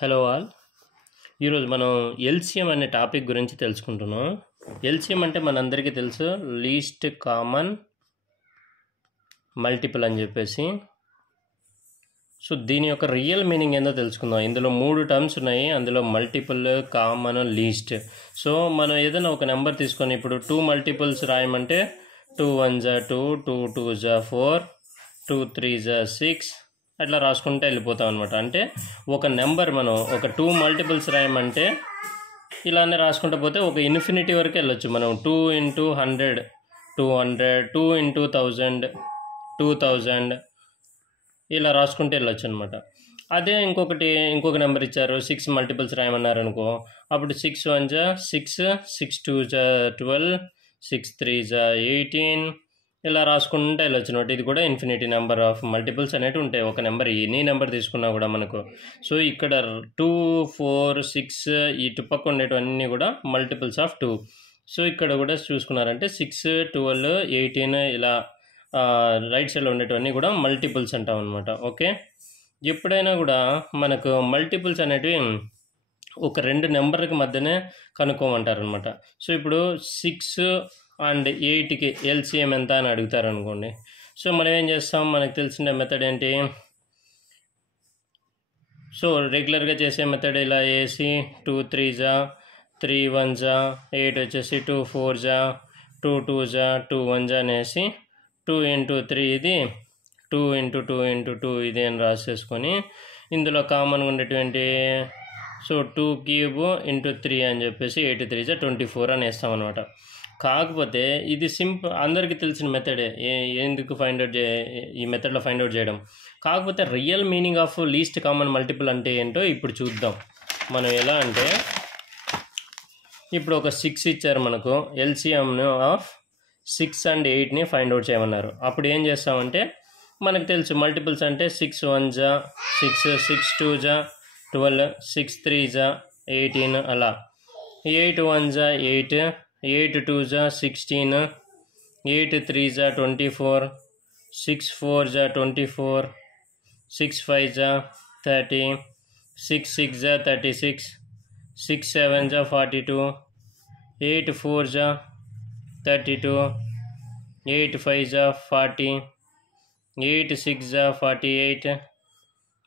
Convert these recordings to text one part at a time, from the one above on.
Hello all. ఈరోజు మనం LCM అనే టాపిక్ గురించి తెలుసుకుంటున్నాం. ఎల్సిఎం అంటే మనందరికీ తెలుసు, లీస్ట్ కామన్ మల్టిపుల్ అని చెప్పేసి. సో దీని యొక్క రియల్ మీనింగ్ ఏందో తెలుసుకుందాం. ఇందులో 3 టర్మ్స్ ఉన్నాయి. అందులో మల్టిపుల్, కామన్, లీస్ట్. సో మనం ఏదైనా ఒక నెంబర్ తీసుకొని ఇప్పుడు 2 మల్టిపుల్స్ రాయమంటే 2 1 జా 2, 2 2 జా 4, 2 3 జా 6 అట్లా రాసుకుంటే వెళ్ళిపోతాం అనమాట. అంటే ఒక నెంబర్ మనం ఒక 2 మల్టిపుల్స్ రాయమంటే ఇలానే రాసుకుంటూ పోతే ఒక ఇన్ఫినిటీ వరకు వెళ్ళొచ్చు. మనం 2 × 100, 200, 2 × 1000, 2000 ఇలా రాసుకుంటూ వెళ్ళొచ్చు అనమాట. అదే ఇంకొక నెంబర్ ఇచ్చారు, 6 మల్టిపుల్స్ రాయమన్నారు అనుకో, అప్పుడు 6 1 జా 6, 6 2 జా 12, 6 3 జా 18 ఇలా రాసుకుంటే వెళ్ళొచ్చు అనమాట. ఇది కూడా ఇన్ఫినిటీ నెంబర్ ఆఫ్ మల్టిపుల్స్ అనేవి ఉంటాయి. ఒక నెంబర్ ఎనీ నెంబర్ తీసుకున్నా కూడా మనకు. సో ఇక్కడ 2 4 6 ఇటు పక్క ఉండేటివన్నీ కూడా మల్టిపుల్స్ ఆఫ్ 2. సో ఇక్కడ కూడా చూసుకున్నారంటే 6 12 18 ఇలా రైట్ సైడ్లో ఉండేటివన్నీ కూడా మల్టిపుల్స్ అంటాం అనమాట. ఓకే, ఎప్పుడైనా కూడా మనకు మల్టిపుల్స్ అనేటివి ఒక 2 నెంబర్కి మధ్యనే కనుక్కోమంటారు అనమాట. సో ఇప్పుడు 6 అండ్ 8కి ఎల్సిఎం ఎంత అని అడుగుతారు అనుకోండి. సో మనం ఏం చేస్తాం, మనకు తెలిసిన మెథడ్ ఏంటి, సో రెగ్యులర్గా చేసే మెథడ్ ఇలా వేసి 2 3 జా 3 1 జా 8 వచ్చేసి 2 4 జా 2 2 జా 2 1 జా అనేసి 2 × 3 ఇది 2 × 2 × 2 ఇది అని రాసేసుకొని ఇందులో కామన్గా ఉండేటువంటి సో 2 క్యూబ్ × 3 అని చెప్పేసి 8 3 జా 24 అని వేస్తాం అనమాట. కాకపోతే ఇది అందరికీ తెలిసిన మెథడే, ఎందుకు ఈ మెథడ్లో ఫైండ్ అవుట్ చేయడం. కాకపోతే real meaning of least common multiple అంటే ఏంటో ఇప్పుడు చూద్దాం. మనం ఎలా అంటే ఇప్పుడు ఒక 6 ఇచ్చారు మనకు, ఎల్సిఎం ఆఫ్ 6 అండ్ 8ని ఫైండ్ అవుట్ చేయమన్నారు. అప్పుడు ఏం చేస్తామంటే మనకు తెలుసు మల్టిపుల్స్ అంటే 6 1 జా 6, 6 2 జా 12, 6 3 జా 18 అలా, 8 1 జా 8, 8 2 జా 16, 8 3 జా 24, 6 4 జా 24, 6 5 జా 30, 6 6 జా 36, 6 7 జా 42, 8 4 జా 32, 8 5 జా 40, 8 6 జా 48,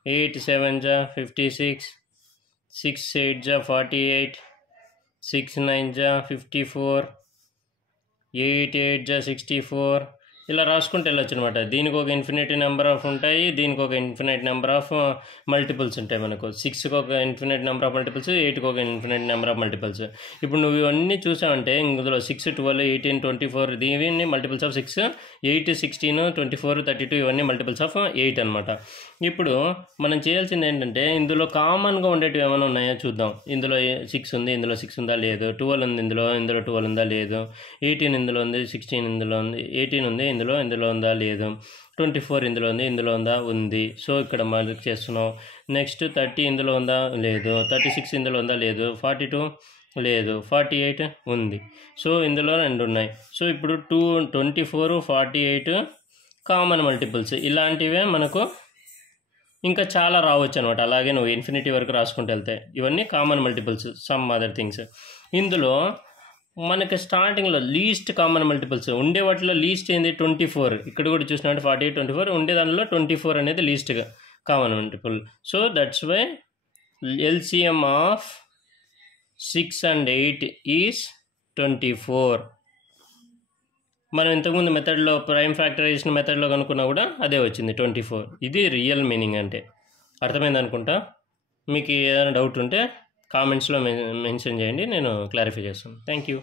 8 7 జా 56, 6 8 జా 48, 6 9 జా 54, 8 8 జా 64 ఇలా రాసుకుంటూ వెళ్ళొచ్చు అనమాట. దీనికి ఒక ఇన్ఫినిటీ నెంబర్ ఆఫ్ ఉంటాయి, దీనికి ఒక ఇన్ఫినిటీ నెంబర్ ఆఫ్ మల్టిపుల్స్ ఉంటాయి. మనకు 6కి ఒక ఇన్ఫినిటీ నెంబర్ ఆఫ్ మల్టిపుల్స్, 8కి ఒక ఇన్ఫినిటీ నెంబర్ ఆఫ్ మల్టిపుల్స్. ఇప్పుడు నువ్వు ఇవన్నీ చూసావంటే ఇందులో 6 12 18 24 ఇవన్నీ మల్టిపుల్స్ ఆఫ్ 6, 8 16 24 32 ఇవన్నీ మల్టిపుల్స్ ఆఫ్ 8 అనమాట. ఇప్పుడు మనం చేయాల్సింది ఏంటంటే ఇందులో కామన్గా ఉండేటివి ఏమైనా ఉన్నాయో చూద్దాం. ఇందులో 6 ఉంది, ఇందులో 6 ఉందా లేదు, 12 ఉంది, ఇందులో 12 ఉందా లేదు, 18 ఇందులో ఉంది, 16 ఇందులో ఉంది, 18 ఉంది, ఇందులో ఉందా లేదు, 24 ఇందులో ఉంది, ఇందులో ఉంది. సో ఇక్కడ మార్క్ చేస్తున్నాం. నెక్స్ట్ 30 ఇందులో ఉందా లేదు, 36 ఇందులో ఉందా లేదు, 42 లేదు, 48 ఉంది. సో ఇందులో 2 ఉన్నాయి. సో ఇప్పుడు 24 48 కామన్ మల్టిపుల్స్. ఇలాంటివే మనకు ఇంకా చాలా రావచ్చు అనమాట. అలాగే నువ్వు ఇన్ఫినిటీ వరకు రాసుకుంటూ వెళ్తే ఇవన్నీ common multiples, some other things. ఇందులో మనకి స్టార్టింగ్లో లీస్ట్ కామన్ మల్టిపుల్స్ ఉండే వాటిలో లీస్ట్ ఏంది 24. ఇక్కడ కూడా చూసినట్టు 48 24 ఉండే దానిలో 24 అనేది least common multiple. So that's why LCM of 6 and 8 is 24. మనం ఇంతకుముందు మెథడ్లో ప్రైమ్ ఫ్యాక్టరైజేషన్ మెథడ్లో కనుక్కున్నా కూడా అదే వచ్చింది 24. ఇది రియల్ మీనింగ్ అంటే. అర్థమైంది అనుకుంటా. మీకు ఏదైనా డౌట్ ఉంటే కామెంట్స్లో మెన్షన్ చేయండి, నేను క్లారిఫై చేస్తాను. Thank you.